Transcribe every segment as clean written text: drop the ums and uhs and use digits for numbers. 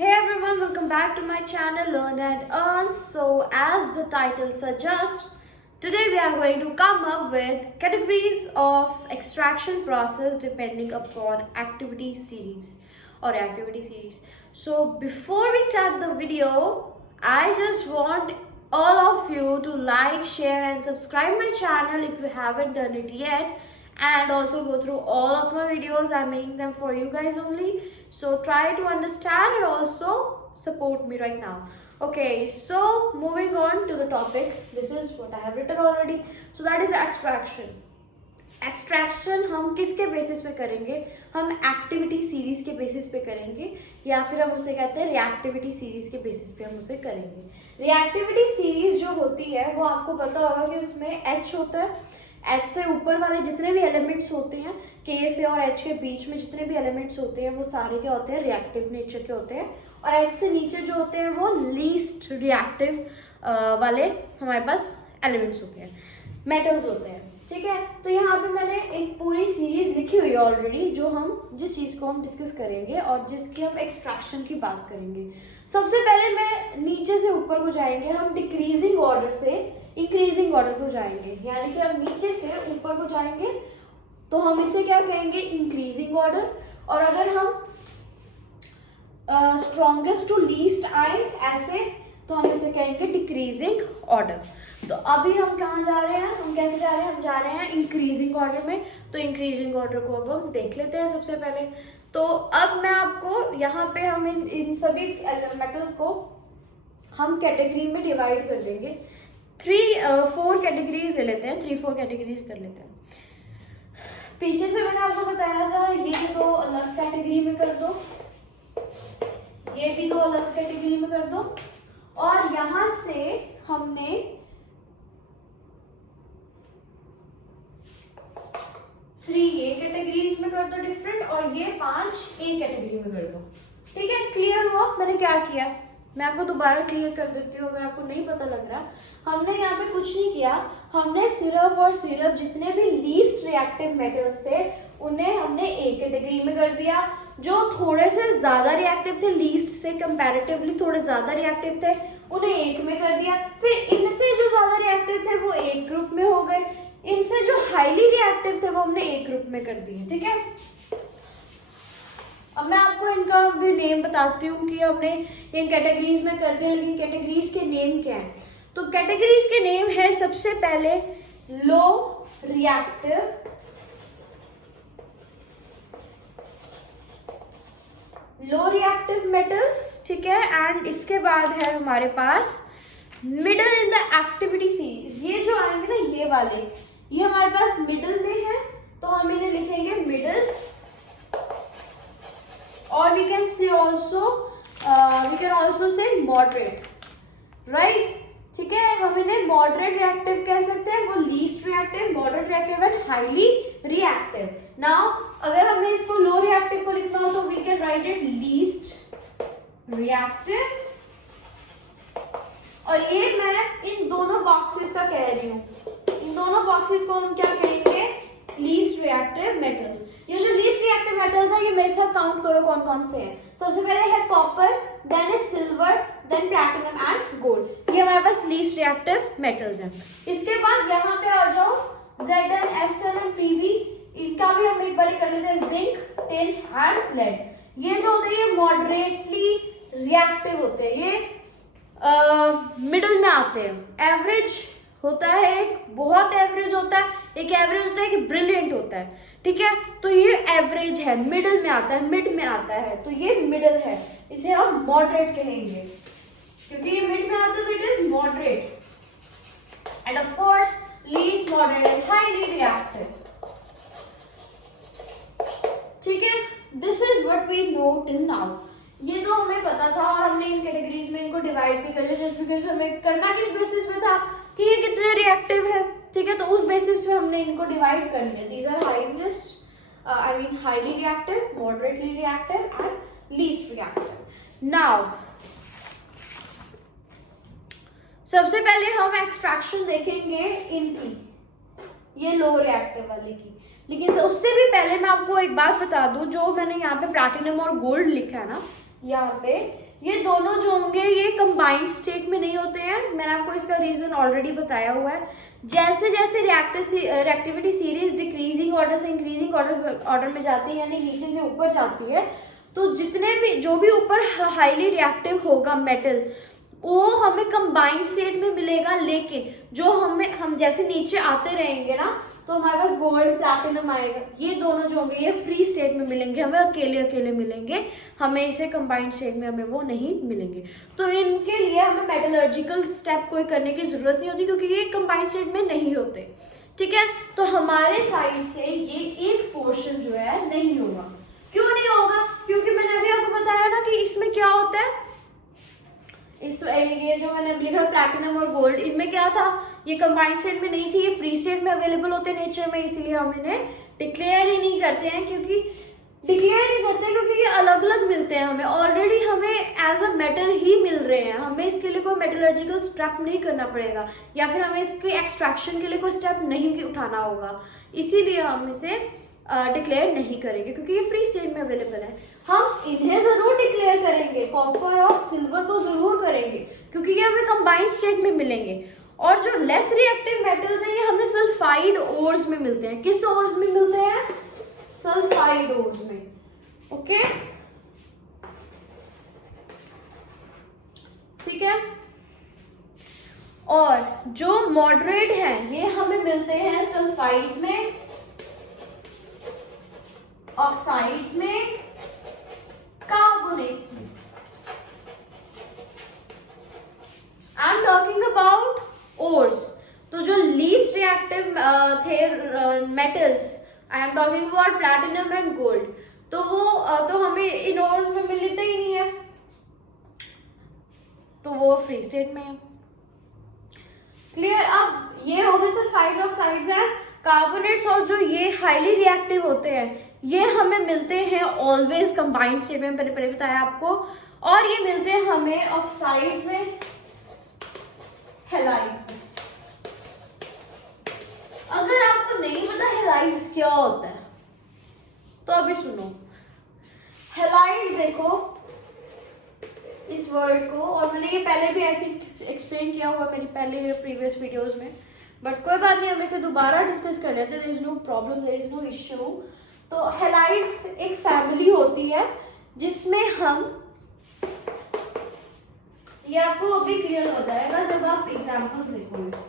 Hey everyone, welcome back to my channel Learn and Earn. So as the title suggests, today we are going to come up with categories of extraction process depending upon activity series or activity series. So before we start the video, I just want all of you to like, share and subscribe my channel if you haven't done it yet, and also go through all of my videos. I'm making them for you guys only, so try to understand and also support me right now. Okay, so moving on to the topic, this is what I have written already. So that is extraction. Extraction हम किसके basis पे करेंगे? हम activity series के basis पे करेंगे, या फिर हम उसे कहते हैं रिएक्टिविटी सीरीज के बेसिस पे हम उसे करेंगे. रिएक्टिविटी सीरीज जो होती है वो आपको पता होगा कि उसमें एच होता है. एच से ऊपर वाले जितने भी एलिमेंट्स होते हैं, के से और एच के बीच में जितने भी एलिमेंट्स होते हैं वो सारे क्या होते हैं? रिएक्टिव नेचर के होते हैं. और एच से नीचे जो होते हैं वो लीस्ट रिएक्टिव वाले हमारे पास एलिमेंट्स होते हैं, मेटल्स होते हैं. ठीक है, तो यहाँ पे मैंने एक पूरी सीरीज लिखी हुई है ऑलरेडी, जो हम जिस चीज़ को हम डिस्कस करेंगे और जिसकी हम एक्सट्रैक्शन की बात करेंगे. सबसे पहले मैं नीचे से ऊपर को जाएंगे, हम डिक्रीजिंग ऑर्डर से इंक्रीजिंग ऑर्डर को जाएंगे. यानी कि हम नीचे से ऊपर को जाएंगे तो हम इसे क्या कहेंगे? Increasing order. और अगर हम स्ट्रॉन्गेस्ट टू लीस्ट आए ऐसे, तो हम इसे कहेंगे डिक्रीजिंग ऑर्डर. तो अभी हम कहाँ जा रहे हैं? हम कैसे जा रहे हैं? हम जा रहे हैं इंक्रीजिंग ऑर्डर में. तो इंक्रीजिंग ऑर्डर को अब हम देख लेते हैं सबसे पहले. तो अब मैं आपको यहाँ पे हम इन सभी मेटल्स को हम कैटेगरी में डिवाइड कर देंगे. 4 कैटेगरीज ले लेते हैं, 3-4 कैटेगरीज कर लेते हैं. पीछे से मैंने आपको बताया था ये दो अलग कैटेगरी में कर दो, ये भी दो अलग कैटेगरी में कर दो, और यहाँ से हमने 3 ये कैटेगरीज में कर दो डिफरेंट, और ये 5 ए कैटेगरी में कर दो. ठीक है, क्लियर हुआ मैंने क्या किया? मैं आपको दोबारा क्लियर कर देती हूँ अगर आपको नहीं पता लग रहा. हमने यहाँ पे कुछ नहीं किया, हमने सिर्फ और सिर्फ जितने भी लीस्ट रिएक्टिव मेटल्स थे उन्हें हमने ए कैटेगरी में कर दिया. जो थोड़े से ज्यादा रिएक्टिव थे, लीस्ट से कंपैरेटिवली थोड़े ज्यादा रिएक्टिव थे, उन्हें एक में कर दिया. फिर इनसे जो ज्यादा रिएक्टिव थे वो एक ग्रुप में हो गए, इनसे जो हाईली रिएक्टिव थे वो हमने एक ग्रुप में कर दिए. ठीक है, अब मैं आपको इनका भी नेम बताती हूँ कि हमने इन कैटेगरीज में कर दिया, लेकिन कैटेगरीज के नेम क्या है? तो कैटेगरीज के नेम है सबसे पहले लो रिएक्टिव मेटल्स. ठीक है, एंड इसके बाद है हमारे पास middle in the activity series. ये जो आएंगे ना, ये वाले, ये हमारे पास मिडल में है, तो हम इन्हें लिखेंगे मिडल. और we can also say moderate, right. ठीक है, हम इन्हें मॉडरेट रिएक्टिव कह सकते हैं. वो least reactive, moderate reactive and highly reactive. Now अगर हमें इसको लो रिएक्टिव को लिखना हो तो we can write it least reactive. और ये मैं इन दोनों बॉक्सेस का कह रही हूँ, इन दोनों बॉक्सेस को हम क्या कहेंगे? Least reactive metals. ये जो लीस्ट रिएक्टिव मेटल्स हैं, ये मेरे साथ काउंट करो कौन कौन से हैं. सबसे पहले है कॉपर, देन है silver, then platinum and gold. ये हमारे पास लीस्ट रिएक्टिव मेटल्स हैं. इसके बाद यहाँ पे आ जाओ Zn, Sn एंड Pb. इनका भी हम एक बार कर लेते हैं, जिंक, टिन एंड लेड. ये जो होते हैं ये मॉडरेटली रिएक्टिव होते हैं, ये मिडल में आते हैं. एवरेज होता है, एक बहुत एवरेज होता है, एक एवरेज होता है, एक ब्रिलियंट होता है. ठीक है, तो ये एवरेज है, मिडल में आता है, मिड में आता है, तो ये मिडल है, इसे हम मॉडरेट कहेंगे. क्योंकि ये मिड में आता है तो it is moderate. And of course least moderate and highly reactive. ठीक है, this is what we know till now. ये तो हमें पता था और हमने इन कैटेगरीज में इनको डिवाइड भी कर लिया, जस्ट बिकॉज हमें करना किस बेसिस पे था कि ये कितने रिएक्टिव है. ठीक है, तो उस बेसिस पे हमने इनको डिवाइड कर लिया. These are highly reactive, moderately reactive and least reactive. Now सबसे पहले हम एक्सट्रैक्शन देखेंगे इनकी, ये लो रिएक्टिव वाले की. लेकिन उससे भी पहले मैं आपको एक बात बता दूं, जो मैंने यहाँ पे प्लैटिनम और गोल्ड लिखा है ना, यहाँ पे ये दोनों जो होंगे ये कंबाइंड स्टेट में नहीं होते हैं। मैंने आपको इसका रीजन ऑलरेडी बताया हुआ है। जैसे जैसे रिएक्टिविटी सीरीज डिक्रीजिंग ऑर्डर से इंक्रीजिंग ऑर्डर में जाती है, यानी नीचे से ऊपर जाती है, तो जितने भी जो भी ऊपर हाईली रिएक्टिव होगा मेटल वो हमें कंबाइंड स्टेट में मिलेगा। लेकिन जो हम जैसे नीचे आते रहेंगे ना तो हमारे पास गोल्ड प्लैटिनम आएगा, ये दोनों जो होंगे ये फ्री स्टेट में मिलेंगे, हमें अकेले अकेले मिलेंगे, हमें इसे कंबाइंड स्टेट में हमें वो नहीं मिलेंगे। तो इनके लिए हमें मेटलर्जिकल स्टेप कोई करने की जरूरत नहीं होती क्योंकि ये कंबाइंड स्टेट में नहीं होते। ठीक है, तो हमारे साइड से ये एक पोर्शन जो है नहीं होगा। क्यों नहीं होगा? क्योंकि मैंने अभी आपको बताया ना कि इसमें क्या होता है, ये जो मैंने लिखा प्लैटिनम और गोल्ड, इनमें क्या था, ये कंबाइंड स्टेट में नहीं थी, ये फ्री स्टेट में अवेलेबल होते हैं नेचर में, इसलिए हम इन्हें डिक्लेयर ही नहीं करते हैं। क्योंकि ये अलग अलग मिलते हैं हमें, ऑलरेडी हमें एज अ मेटल ही मिल रहे हैं, हमें इसके लिए कोई मेटलर्जिकल स्टेप नहीं करना पड़ेगा या फिर हमें इसके एक्सट्रैक्शन के लिए कोई स्टेप नहीं उठाना होगा, इसीलिए हम इसे डिक्लेयर नहीं करेंगे क्योंकि ये फ्री स्टेट में अवेलेबल है। हम इन्हें जरूर डिक्लेयर करेंगे, कॉपर और सिल्वर को जरूर करेंगे क्योंकि ये हमें कंबाइंड स्टेट में मिलेंगे। और जो लेस रिएक्टिव मेटल्स हैं ये हमें सल्फाइड ओर्स में मिलते हैं। किस ओर्स में मिलते हैं? सल्फाइड ओर्स में। ओके, ठीक है। और जो मॉडरेट हैं ये हमें मिलते हैं सल्फाइड्स में, ऑक्साइड्स में, कार्बोनेट्स में। I am talking about ores, तो जो लीस्ट रिएक्टिव थे metals, I am talking about platinum and gold, तो वो तो हमें इन ओर्स में मिलते ही नहीं है, तो वो फ्री स्टेट में है। क्लियर? अब ये हो गए सल्फाइड्स, ऑक्साइड्स एंड कार्बोनेट्स। और जो ये हाईली रिएक्टिव होते हैं ये हमें मिलते हैं ऑलवेज कंबाइंड स्टेट में, मैंने पहले बताया आपको, और ये मिलते हैं हमें ऑक्साइड्स में, हैलाइड्स में। अगर आपको नहीं पता हैलाइड्स क्या होता है तो अभी सुनो। हैलाइड्स देखो इस वर्ड को, और मैंने ये पहले भी आई थिंक एक्सप्लेन किया हुआ मेरी पहले प्रीवियस वीडियोस में, बट कोई बात नहीं, हम इसे दोबारा डिस्कस कर लेते हैं। There is no problem, there is no issue. तो हैलाइड्स एक फैमिली होती है जिसमें हम, ये आपको अभी क्लियर हो जाएगा जब आप एग्जांपल्स देखोगे।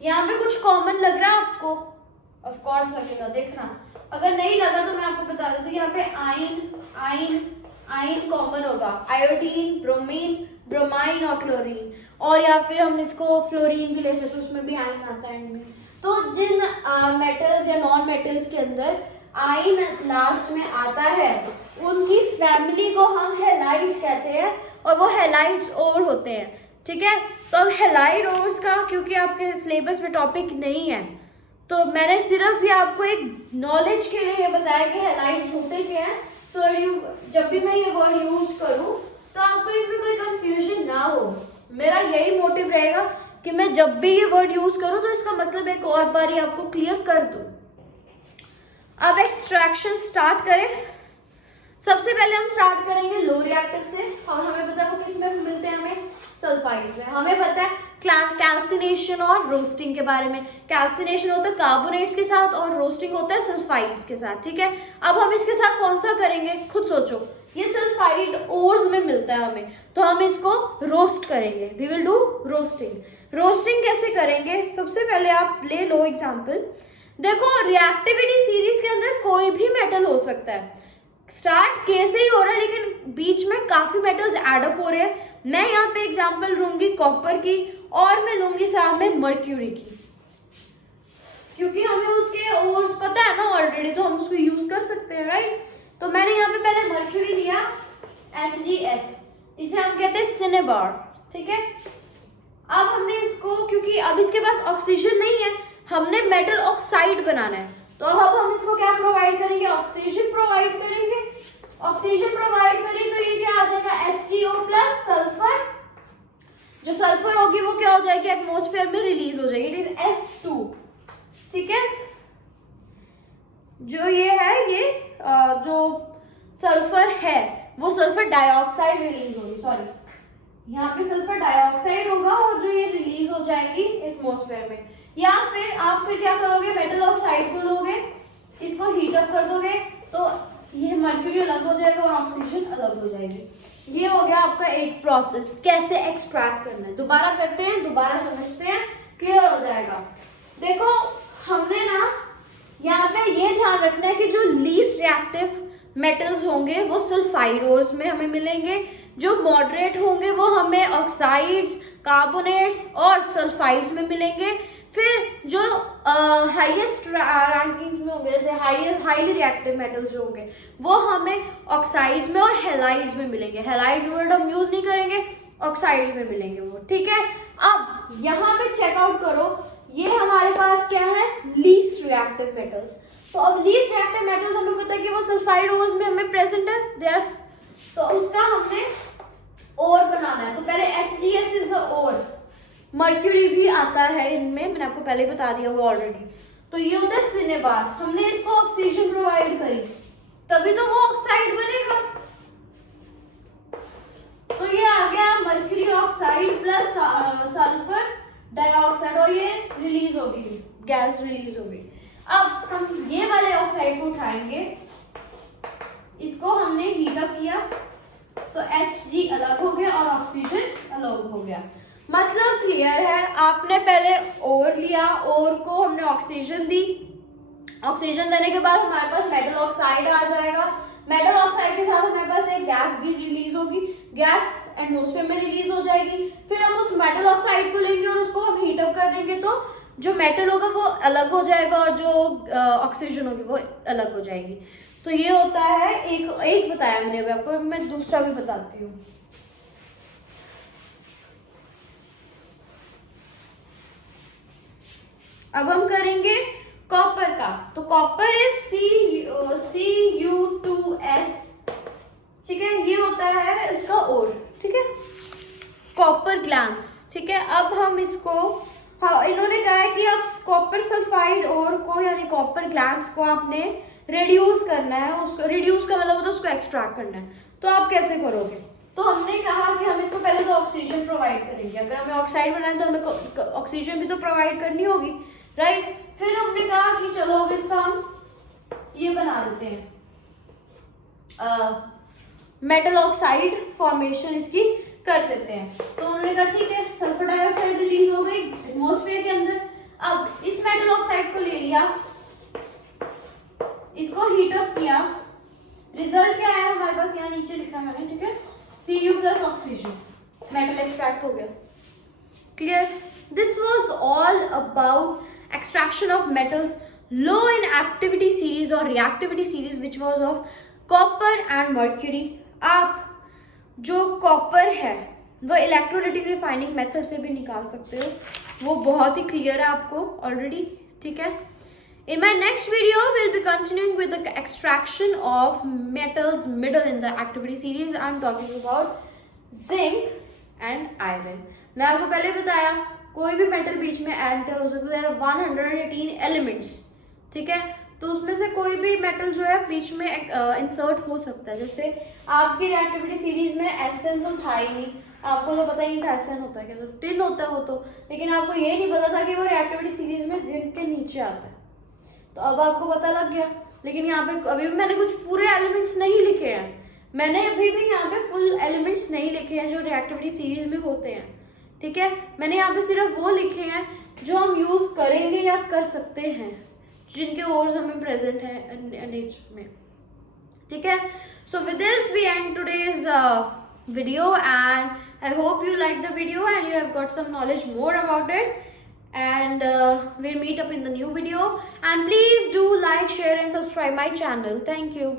यहाँ पे कुछ कॉमन लग रहा है आपको? ऑफ कोर्स लगेगा, देखना। अगर नहीं लगा तो मैं आपको बता दूं, तो यहाँ पे आयन कॉमन होगा, आयोडीन, ब्रोमीन, ब्रोमाइन और क्लोरीन, और या फिर हम इसको फ्लोरीन भी ले सकते हैं, उसमें भी आयन आता है इनमें। तो जिन मेटल्स या नॉन मेटल्स के अंदर आयन लास्ट में आता है उनकी फैमिली को हम हैलाइड्स कहते हैं, और वो हैलाइड्स और होते हैं। ठीक है, तो अब हैलाइड ओर्स का क्योंकि आपके सिलेबस में टॉपिक नहीं है, तो मैंने सिर्फ ये आपको एक नॉलेज के लिए बताया कि हैलाइड्स होते क्या हैं। सो जब भी मैं ये वर्ड यूज करूं तो आपको इसमें कोई कंफ्यूजन ना हो। मेरा यही मोटिव रहेगा कि मैं जब भी ये वर्ड यूज करूं तो इसका मतलब एक और बार ही आपको क्लियर कर दूं। अब एक्सट्रैक्शन स्टार्ट करें। सबसे पहले हम स्टार्ट करेंगे लो रिएक्टिव से, और हमें पता है वो किस में मिलते हैं, हमें सल्फाइड्स में। हमें पता है कैल्सिनेशन और रोस्टिंग के बारे में। कैल्सिनेशन होता है कार्बोनेट्स के साथ और रोस्टिंग होता है सल्फाइड्स के साथ। ठीक है, अब हम इसके साथ कौन सा करेंगे खुद सोचो। ये सल्फाइड ओर्स में मिलता है हमें, तो हम इसको रोस्ट करेंगे, we will do roasting. Roasting कैसे करेंगे? सबसे पहले आप ले लो एग्जाम्पल, देखो रिएक्टिविटी सीरीज के अंदर कोई भी मेटल हो सकता है, स्टार्ट के से ही हो रहा है लेकिन बीच में काफी मेटल्स एडअप हो रहे हैं। मैं यहाँ पे एग्जांपल लूंगी कॉपर की, और मैं लूंगी साथ में मर्क्यूरी की, क्योंकि हमें उसके ओर्स पता है ना ऑलरेडी, तो हम उसको यूज कर सकते हैं, राइट। तो मैंने यहाँ पे पहले मर्क्यूरी लिया, HgS, इसे हम कहते हैं सिनेबार। ठीक है, अब हमने इसको, क्योंकि अब इसके पास ऑक्सीजन नहीं है, हमने मेटल ऑक्साइड बनाना है, तो अब हम इसको क्या प्रोवाइड करेंगे? ऑक्सीजन प्रोवाइड करेंगे। ऑक्सीजन प्रोवाइड करें तो ये क्या आ जाएगा? H2O plus sulphur. जो सल्फर होगी वो क्या हो जाएगी? एटमॉस्फेयर में रिलीज हो जाएगी, इट इज S2। ठीक है, है वो सल्फर डाइऑक्साइड रिलीज होगी, सॉरी यहाँ पे सल्फर डाइऑक्साइड होगा और जो ये रिलीज हो जाएगी एटमॉस्फेयर में। या फिर आप फिर क्या करोगे, मेटल ऑक्साइड को लोगे, इसको हीट अप कर दोगे तो ये मर्क्यूरी अलग हो जाएगा और ऑक्सीजन अलग हो जाएगी। ये हो गया आपका एक प्रोसेस, कैसे एक्सट्रैक्ट करना है। दोबारा करते हैं, दोबारा समझते हैं, क्लियर हो जाएगा। देखो हमने ना यहाँ पे ये ध्यान रखना है कि जो लीस्ट रिएक्टिव मेटल्स होंगे वो सल्फाइड ओर्स में हमें मिलेंगे, जो मॉडरेट होंगे वो हमें ऑक्साइड्स, कार्बोनेट्स और सल्फाइड्स में मिलेंगे। फिर जो हाईएस्ट रैंकिंग्स में होंगे, जैसे हाईली रिएक्टिव मेटल्स जो होंगे वो हमें ऑक्साइड्स में और हैलाइड्स में मिलेंगे। हैलाइड्स वर्ड हम यूज नहीं करेंगे, ऑक्साइड्स में मिलेंगे वो, ठीक है। अब यहाँ पे चेकआउट करो, ये हमारे पास क्या है, लीस्ट रिएक्टिव मेटल्स। तो अब लीस्ट रिएक्टिव मेटल्स हमें पता है कि वो सल्फाइड ओर्स में हमें प्रेजेंट है देयर, तो उसका हमने ओर बनाना है। तो पहले HDS is the ore, mercury भी आता है इनमें, मैंने आपको पहले बता दिया वो ऑलरेडी। तो ये होता है सिनेबार, हमने इसको ऑक्सीजन प्रोवाइड करी तभी तो वो ऑक्साइड बनेगा। तो ये आ गया mercury oxide plus sulphur dioxide और ये रिलीज होगी, गैस रिलीज होगी। अब हम ये वाले ऑक्साइड को उठाएंगे, इसको हमने हीट अप किया तो Hg अलग हो गया और ऑक्सीजन अलग हो गया। मतलब क्लियर है, आपने पहले ओर लिया, ओर को हमने ऑक्सीजन दी, ऑक्सीजन देने के बाद हमारे पास मेटल ऑक्साइड आ जाएगा। मेटल ऑक्साइड के साथ हमारे पास एक गैस भी रिलीज होगी, गैस एटमॉस्फेयर में रिलीज हो जाएगी। फिर हम उस मेटल ऑक्साइड को लेंगे और उसको हम हीट अप कर देंगे तो जो मेटल होगा वो अलग हो जाएगा और जो ऑक्सीजन होगी वो अलग हो जाएगी। तो ये होता है, एक बताया मैंने अभी आपको, मैं दूसरा भी बताती हूँ। अब हम करेंगे कॉपर का। तो कॉपर इज Cu2S, ठीक है, ये होता है इसका ओर, ठीक है, कॉपर ग्लैंस, ठीक है। अब हम इसको, हाँ इन्होंने कहा है कि आप कॉपर सल्फाइड ओर को यानी कॉपर ग्लैंस को आपने रिड्यूस करना है। उसको रिड्यूस का मतलब होता है उसको एक्सट्रैक्ट करना है। तो आप कैसे करोगे, तो हमने कहा कि हम इसको पहले तो ऑक्सीजन प्रोवाइड करेंगे। अगर हमें ऑक्साइड बनाना है तो हमें ऑक्सीजन भी तो प्रोवाइड करनी होगी, राइट। फिर हमने कहा कि चलो अब इसका हम ये बना देते हैं, मेटल ऑक्साइड फॉर्मेशन इसकी कर देते हैं। तो उन्होंने कहा ठीक है, सल्फर डाइऑक्साइड रिलीज हो गई एटमॉस्फेयर के अंदर। अब इस मेटल ऑक्साइड को ले लिया, इसको हीट अप किया, रिजल्ट क्या आया हमारे पास, यहाँ नीचे लिखा मैंने, ठीक है, Cu plus oxygen, metal extract हो गया। Clear, this was all about extraction of metals low in activity series or reactivity series which was of copper and mercury। आप जो कॉपर है वो इलेक्ट्रोलिटिक रिफाइनिंग मेथड से भी निकाल सकते हो, वो बहुत ही क्लियर है आपको ऑलरेडी, ठीक है। In my next video we'll be continuing with the extraction of metals middle in the activity series। I'm talking about zinc and iron। मैं आपको पहले बताया कोई भी मेटल बीच में एंटर हो सकता है, 118 एलिमेंट्स, ठीक है। तो उसमें से कोई भी मेटल जो है बीच में इंसर्ट हो सकता है। जैसे आपकी रिएक्टिविटी सीरीज में Sn तो था ही नहीं, आपको तो पता ही नहीं था Sn होता है क्या, तो टिन होता है वो तो, लेकिन आपको ये नहीं पता था कि वो रिएक्टिविटी सीरीज में जिंक के नीचे आता है। तो अब आपको पता लग गया। लेकिन यहाँ पे अभी भी मैंने कुछ पूरे एलिमेंट्स नहीं लिखे हैं, मैंने अभी भी यहाँ पे फुल एलिमेंट्स नहीं लिखे हैं जो रिएक्टिविटी सीरीज में होते हैं, ठीक है। मैंने यहाँ पे सिर्फ वो लिखे हैं जो हम यूज करेंगे या कर सकते हैं, जिनके ओर्स हमें प्रेजेंट है नेचर में, ठीक है। So with this we end today's video, and I hope you like the video and you have got some knowledge more about it, and we'll meet up in the new video, and please do like, share and subscribe my channel. Thank you.